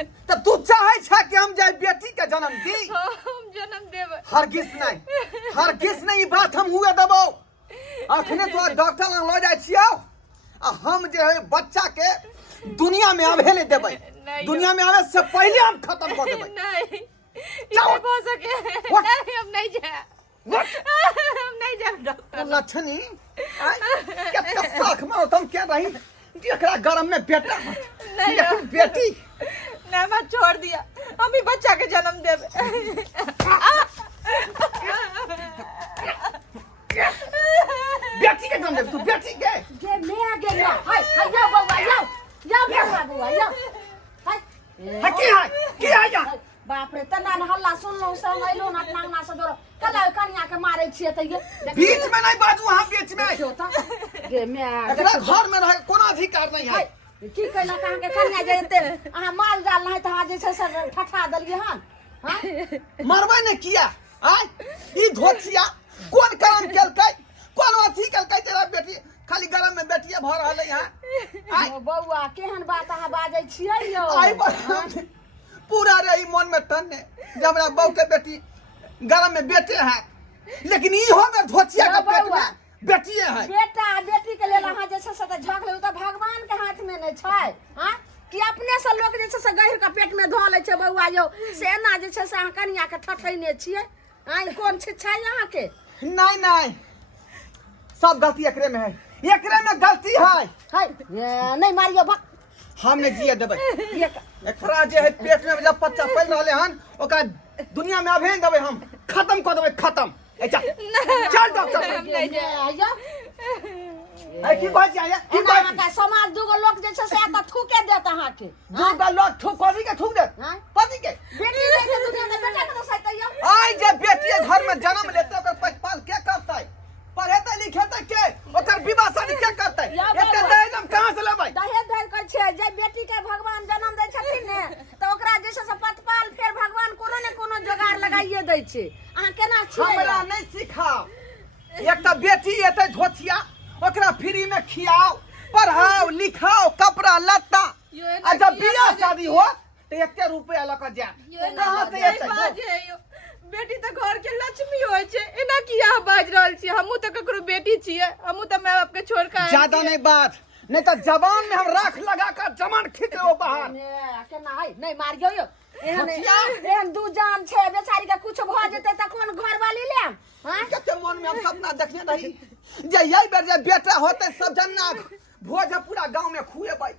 तो तू चाहे छा कि हम जाए बेटी के जन्म दी? हम जन्म देव। हरगिज नहीं बात हम हुए दबो। अखने तो डॉक्टर लग ले जाय छियो आ हम जे है बच्चा के दुनिया में आवे नहीं देबै। दुनिया में आवे से पहले हम खत्म कर देबै। नहीं ये हो सके नहीं, हम नहीं जाए। हम नहीं जाए डॉक्टर। लक्षणी कितना साख मारो तुम क्या रही एकरा गरम में बेटा नहीं बेटी नहीं मत छोड़ दिया, हम ही बच्चा के जन्म देवे। बेटी के जन्म दे तू बेटी के जे मैं आ गेल हाय हाय जाओ बउआ जाओ बउआ जाओ हाय की है या बाप रे तना न हल्ला सुनलो से हम अइलो ना नांगना से दौड़ कला कन्या के मारे छिए त ये बीच में नहीं बाजू हां बीच में जे मैं एकरा घर में रहे कोनो अधिकार नहीं है। की कहला कहां के कन्या जेते अहाँ माल जाल नहीं त अहाँ जे छै से ठठा दलिए हन हां मरबै ने किया आय ई धोतिया कोन काम केलकै कोन अथी केलकै तेरा बेटी खाली गरम में बेटिए भ रहलै है। आय बउआ केहन बात अहाँ बाजै छियै यौ आय पूरा रही मन में टन्ने जब हमरा बहू के बेटी गरम में बेटे है, लेकिन ई हो में धोतिया के पेट में बेटिए है। बेटा बेटी के लेल अहाँ जे छै से त झक ले त भगवान के हाथ में नै छै हां कि अपने से लोग जे छै से गहिर के पेट में धो ले छै बउआ यौ से ना जे छै से अहाँ कन्या के ठठैने छियै आय कोन छै अहाँ के नहीं सब गलती एकरे में है, एकरे में गलती है। हाय नहीं मारियो भक हम नहीं जिए देबै। एकरा जे है पेट में जब बच्चा पल रहले हन ओकरा दुनिया में अभेन देबै, हम खत्म कर देबै खत्म। ए चल डॉक्टर हम नहीं जाए। आइयो ए की बात है की एना बात अहाँके समाज दूगो लोग जे छै से त थूके देत अहाँके दूगो लोग ठुक पदी के ठुक दे हां पदी के बेटी ले के दुनिया में बेटा के तो सहित यो आई जे बेटी घर में जन्म लेते ओकर पछपाल के करतै, पढ़ेतै लिखेतै के, ओकर विवाह शादी के करतै, एते दहेज हम कहां से लेबै? दहेज धर कर छै जे बेटी के भगवान जन्म दै छथिन ने त ओकरा जे छै से पतपाल फेर भगवान कोनो ने कोनो जोगाड़ लगाइए दै छै। अहाँ केना छियै हमरा नहीं सिखाओ, एकटा बेटी एतै धोतिया ओकरा फ्री में खियाओ पढ़ाओ लिखाओ कपड़ा लत्ता आ जब बियाह शादी हो तो एते रुपया लक जा कहां से एतै? बेटी तो घर के लक्ष्मी होय छै, एना किया बाज रहल छी? हमहू तो ककरो बेटी छियै, हमहू तो माय बाप के छोड़ के ज्यादा नहीं बात नहीं तो जबान में हम राख लगा कर जमान खींचो बाहर। केना है नहीं मारियो यो एहन दू जान छै बेचारी के कुछ भ जेतै त कोन घर वाली लेम हां कते मन में हम सपना देखने रही जे यही बेर जे बेटा होते सब जना भोज पूरा गांव में खुएबै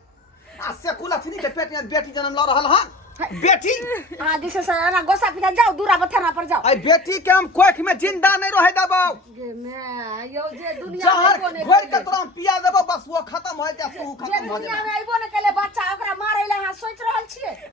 आ सेकुल अथनी के पेट में बेटी जन्म ल रहल हन बेटी हां दिसे से ना गोसा पिता जाओ दूरा बथेना पर जाओ। आई बेटी के हम कोख में जिंदा नहीं रहे देबो, गे मैं यो जे दुनिया जहर में कोने घोर के तोरा पिया देबो बस वो खत्म हो जाए, तू जे खत्म हो दुनिया जाए। में आइबो ने केले बच्चा ओकरा मारै ले अहाँ सोच रहल छियै?